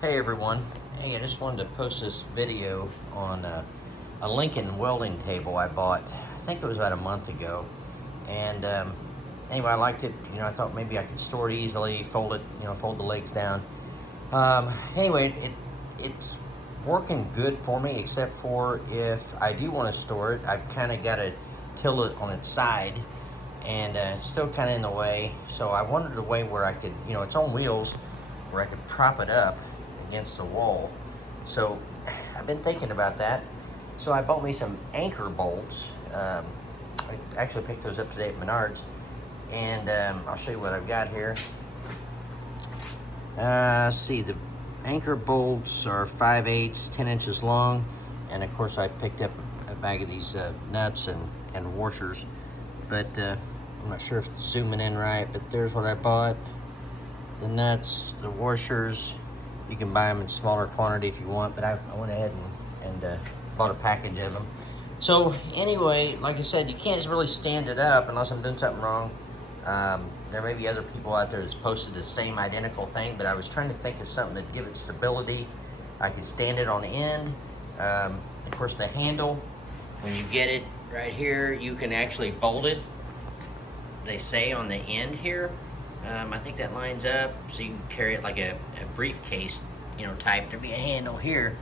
Hey everyone, hey, I just wanted to post this video on a Lincoln welding table I bought. I think it was about a month ago, and anyway, I liked it. I thought maybe I could store it easily, fold it, fold the legs down. Anyway, it's working good for me, except for if I do want to store it, I've kind of got to tilt it on its side, and it's still kind of in the way. So I wanted a way where I could, it's on wheels, where I could prop it up against the wall. So I've been thinking about that. So I bought me some anchor bolts. I actually picked those up today at Menards, and I'll show you what I've got here. Let's see, the anchor bolts are 5/8, 10 inches long, and of course I picked up a bag of these nuts and washers, but I'm not sure if it's zooming in right, but there's what I bought. The nuts, the washers. You can buy them in smaller quantity if you want, but I went ahead and bought a package of them. So anyway, like I said, you can't really stand it up unless I'm doing something wrong. There may be other people out there that's posted the same identical thing, but I was trying to think of something that'd give it stability. I could stand it on end. Of course, the handle, when you get it right here, you can actually bolt it. They say on the end here. I think that lines up, so you can carry it like a briefcase, type. There'd be a handle here.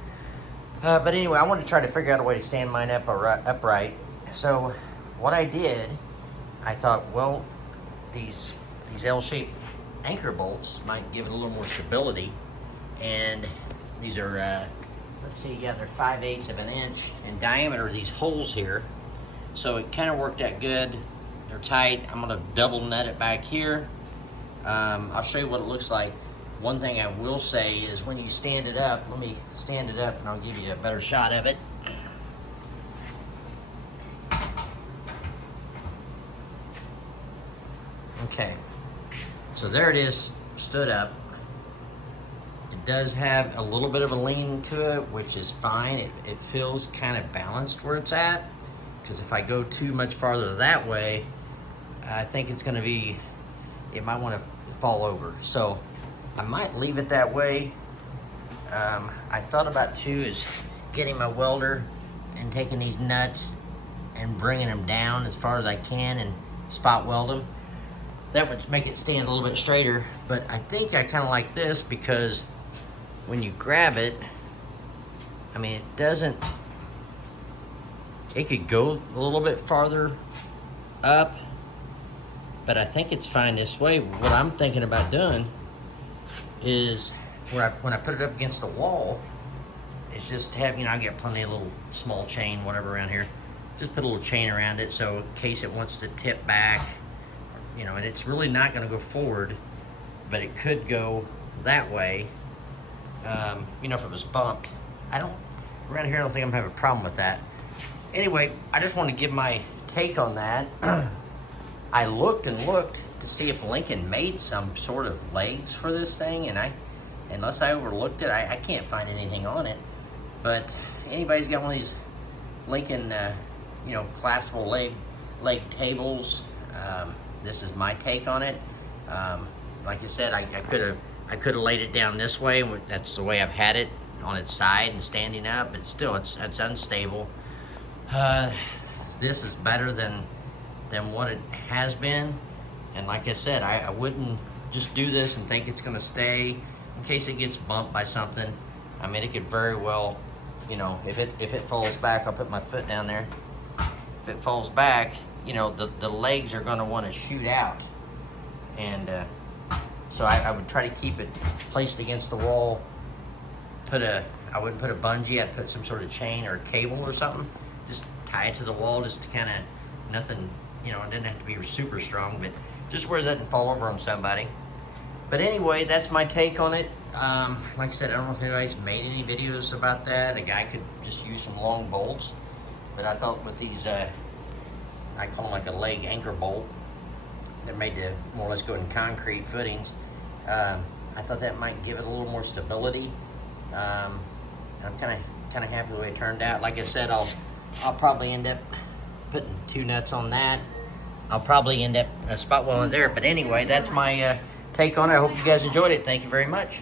But anyway, I wanted to try to figure out a way to stand mine up upright. So what I did, I thought, well, these L-shaped anchor bolts might give it a little more stability. And these are, let's see, yeah, they're 5/8 of an inch in diameter, these holes here. So it kind of worked out good. They're tight. I'm gonna double nut it back here. I'll show you what it looks like. One thing I will say is when you stand it up, let me stand it up and I'll give you a better shot of it. Okay, so there it is, stood up. It does have a little bit of a lean to it, which is fine. It feels kind of balanced where it's at, because if I go too much farther that way, I think it's gonna be, it might want to fall over. So I might leave it that way. I thought about too is getting my welder and taking these nuts and bringing them down as far as I can and spot weld them. That would make it stand a little bit straighter, but I think I kind of like this because when you grab it, I mean, it could go a little bit farther up, but I think it's fine this way. What I'm thinking about doing is when I put it up against the wall, is just have, I get plenty of little small chain, whatever around here. Just put a little chain around it so in case it wants to tip back, and it's really not gonna go forward, but it could go that way. If it was bumped. Around here I don't think I'm gonna have a problem with that. Anyway, I just want to give my take on that. I looked and looked to see if Lincoln made some sort of legs for this thing, and unless I overlooked it, I can't find anything on it. But anybody's got one of these Lincoln, collapsible leg tables, this is my take on it. Like I said, I could have laid it down this way. That's the way I've had it, on its side and standing up, but still it's unstable. This is better than what it has been, and like I said, I wouldn't just do this and think it's gonna stay in case it gets bumped by something. I mean, it could very well, if it falls back, I'll put my foot down there. If it falls back, the legs are gonna want to shoot out, and so I would try to keep it placed against the wall. I wouldn't put a bungee. I'd put some sort of chain or cable or something. Just tie it to the wall, just to kind of nothing. It doesn't have to be super strong, but just where it doesn't fall over on somebody. But anyway, that's my take on it. Like I said, I don't know if anybody's made any videos about that. A guy could just use some long bolts, but I thought with these, I call them like a leg anchor bolt. They're made to more or less go in concrete footings. I thought that might give it a little more stability. And I'm kind of happy the way it turned out. Like I said, I'll probably end up putting 2 nuts on that. I'll probably end up spot welding there. But anyway, that's my take on it. I hope you guys enjoyed it. Thank you very much.